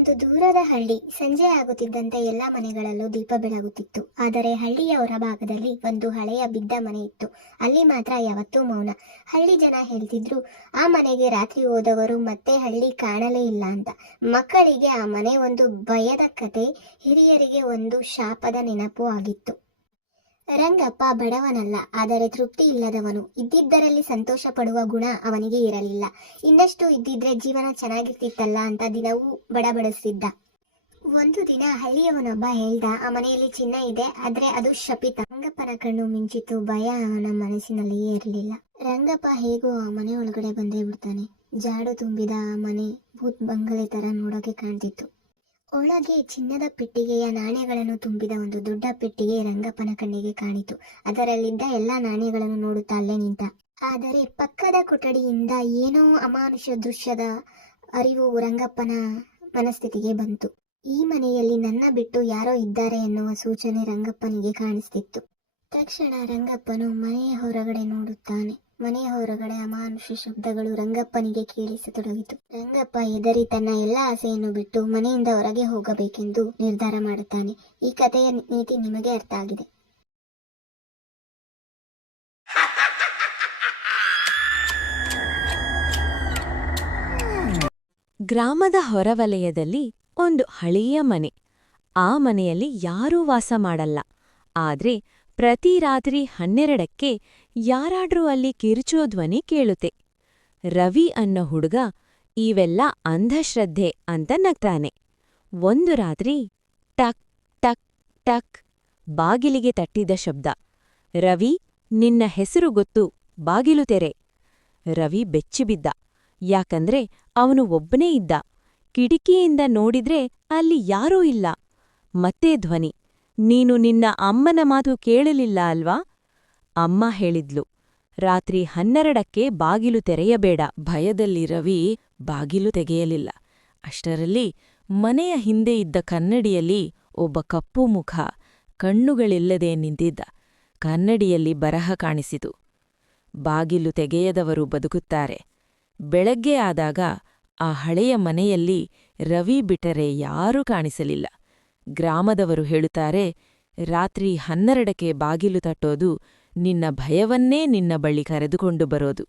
ಒಂದು ದೂರದ ಹಳ್ಳಿ. ಸಂಜೆ ಆಗುತ್ತಿದ್ದಂತೆ ಎಲ್ಲ ಮನೆಗಳಲ್ಲೂ ದೀಪ ಬೆಳಗುತ್ತಿತ್ತು. ಆದರೆ ಹಳ್ಳಿಯ ಹೊರಭಾಗದಲ್ಲಿ ಒಂದು ಹಳೆಯ ಬಿದ್ದ ಮನೆ ಇತ್ತು. ಅಲ್ಲಿ ಮಾತ್ರ ಯಾವತ್ತೂ ಮೌನ. ಹಳ್ಳಿ ಜನ ಹೇಳ್ತಿದ್ರು, ಆ ಮನೆಗೆ ರಾತ್ರಿ ಹೋದವರು ಮತ್ತೆ ಹಳ್ಳಿ ಕಾಣಲೇ ಇಲ್ಲ ಅಂತ. ಮಕ್ಕಳಿಗೆ ಆ ಮನೆ ಒಂದು ಭಯದ ಕತೆ, ಹಿರಿಯರಿಗೆ ಒಂದು ಶಾಪದ ನೆನಪು ಆಗಿತ್ತು. ರಂಗಪ್ಪ ಬಡವನಲ್ಲ, ಆದರೆ ತೃಪ್ತಿ ಇಲ್ಲದವನು. ಇದ್ದಿದ್ದರಲ್ಲಿ ಸಂತೋಷ ಪಡುವ ಗುಣ ಅವನಿಗೆ ಇರಲಿಲ್ಲ. ಇನ್ನಷ್ಟು ಇದ್ದಿದ್ರೆ ಜೀವನ ಚೆನ್ನಾಗಿರ್ತಿತ್ತಲ್ಲ ಅಂತ ದಿನವೂ ಬಡಬಡಿಸಿದ್ದ. ಒಂದು ದಿನ ಹಳ್ಳಿಯವನೊಬ್ಬ ಹೇಳ್ದ, ಆ ಮನೆಯಲ್ಲಿ ಚಿನ್ನ ಇದೆ, ಆದ್ರೆ ಅದು ಶಪಿತ. ರಂಗಪ್ಪನ ಕಣ್ಣು ಮಿಂಚಿತು. ಭಯ ಅವನ ಮನಸ್ಸಿನಲ್ಲಿಯೇ ಇರಲಿಲ್ಲ. ರಂಗಪ್ಪ ಹೇಗೋ ಆ ಮನೆ ಒಳಗಡೆ ಬಂದೇ ಬಿಡ್ತಾನೆ. ಜಾಡು ತುಂಬಿದ ಆ ಮನೆ ಭೂತ್ ಬಂಗಲೆ ತರ ನೋಡೋಕೆ ಕಾಣ್ತಿತ್ತು. ಒಳಗೆ ಚಿನ್ನದ ಪೆಟ್ಟಿಗೆಯ ನಾಣ್ಯಗಳನ್ನು ತುಂಬಿದ ಒಂದು ದೊಡ್ಡ ಪೆಟ್ಟಿಗೆ ರಂಗಪ್ಪನ ಕಣ್ಣಿಗೆ ಕಾಣಿತು. ಅದರಲ್ಲಿದ್ದ ಎಲ್ಲಾ ನಾಣ್ಯಗಳನ್ನು ನೋಡುತ್ತಾ ಅಲ್ಲೇ ನಿಂತ. ಆದರೆ ಪಕ್ಕದ ಕೊಠಡಿಯಿಂದ ಏನೋ ಅಮಾನುಷ ದೃಶ್ಯದ ಅರಿವು ರಂಗಪ್ಪನ ಮನಸ್ಥಿತಿಗೆ ಬಂತು. ಈ ಮನೆಯಲ್ಲಿ ನನ್ನ ಬಿಟ್ಟು ಯಾರೋ ಇದ್ದಾರೆ ಎನ್ನುವ ಸೂಚನೆ ರಂಗಪ್ಪನಿಗೆ ಕಾಣಿಸ್ತಿತ್ತು. ತಕ್ಷಣ ರಂಗಪ್ಪನು ಮನೆಯ ಹೊರಗಡೆ ನೋಡುತ್ತಾನೆ. ಮನೆಯ ಹೊರಗಡೆ ಅಮಾನುಷ ಶಬ್ದಗಳು ರಂಗಪ್ಪನಿಗೆ ಕೇಳಿಸತೊಡಗಿತು. ರಂಗಪ್ಪ ಹೆದರಿ ತನ್ನ ಎಲ್ಲ ಆಸೆಯನ್ನು ಬಿಟ್ಟು ಮನೆಯಿಂದ ಹೊರಗೆ ಹೋಗಬೇಕೆಂದು ನಿರ್ಧಾರ ಮಾಡುತ್ತಾನೆ. ಈ ಕಥೆಯ ನೀತಿ ನಿಮಗೆ ಅರ್ಥ ಆಗಿದೆ. ಗ್ರಾಮದ ಹೊರವಲಯದಲ್ಲಿ ಒಂದು ಹಳೆಯ ಮನೆ. ಆ ಮನೆಯಲ್ಲಿ ಯಾರೂ ವಾಸ ಮಾಡಲ್ಲ. ಆದ್ರೆ ಪ್ರತಿ ರಾತ್ರಿ 12ಕ್ಕೆ ಯಾರಾದ್ರೂ ಅಲ್ಲಿ ಕಿರುಚೋ ಧ್ವನಿ ಕೇಳುತ್ತೆ. ರವಿ ಅನ್ನೋ ಹುಡುಗ ಇವೆಲ್ಲ ಅಂಧಶ್ರದ್ಧೆ ಅಂತ ನಗ್ತಾನೆ. ಒಂದು ರಾತ್ರಿ ಟಕ್ ಟಕ್ ಟಕ್ ಬಾಗಿಲಿಗೆ ತಟ್ಟಿದ ಶಬ್ದ. ರವಿ, ನಿನ್ನ ಹೆಸರು ಗೊತ್ತು, ಬಾಗಿಲು ತೆರೆ. ರವಿ ಬೆಚ್ಚಿಬಿದ್ದ. ಯಾಕಂದ್ರೆ ಅವನು ಒಬ್ಬನೇ ಇದ್ದ. ಕಿಟಕಿಯಿಂದ ನೋಡಿದ್ರೆ ಅಲ್ಲಿ ಯಾರೂ ಇಲ್ಲ. ಮತ್ತೆ ಧ್ವನಿ, ನೀನು ನಿನ್ನ ಅಮ್ಮನ ಮಾತು ಕೇಳಲಿಲ್ಲ ಅಲ್ವಾ? ಅಮ್ಮ ಹೇಳಿದ್ಲು, ರಾತ್ರಿ 12ಕ್ಕೆ ಬಾಗಿಲು ತೆರೆಯಬೇಡ. ಭಯದಲ್ಲಿ ರವಿ ಬಾಗಿಲು ತೆಗೆಯಲಿಲ್ಲ. ಅಷ್ಟರಲ್ಲಿ ಮನೆಯ ಹಿಂದೆ ಇದ್ದ ಕನ್ನಡಿಯಲ್ಲಿ ಒಬ್ಬ ಕಪ್ಪು ಮುಖ, ಕಣ್ಣುಗಳಿಲ್ಲದೆ ನಿಂತಿದ್ದ. ಕನ್ನಡಿಯಲ್ಲಿ ಬರಹ ಕಾಣಿಸಿತು, ಬಾಗಿಲು ತೆಗೆಯದವರು ಬದುಕುತ್ತಾರೆ. ಬೆಳಗ್ಗೆ ಆದಾಗ ಆ ಹಳೆಯ ಮನೆಯಲ್ಲಿ ರವಿ ಬಿಟ್ಟರೆ ಯಾರೂ ಕಾಣಿಸಲಿಲ್ಲ. ಗ್ರಾಮದವರು ಹೇಳುತ್ತಾರೆ, ರಾತ್ರಿ 12ಕ್ಕೆ ಬಾಗಿಲು ತಟ್ಟೋದು ನಿನ್ನ ಭಯವನ್ನೇ ನಿನ್ನ ಬಳಿ ಕರೆದುಕೊಂಡು ಬರೋದು.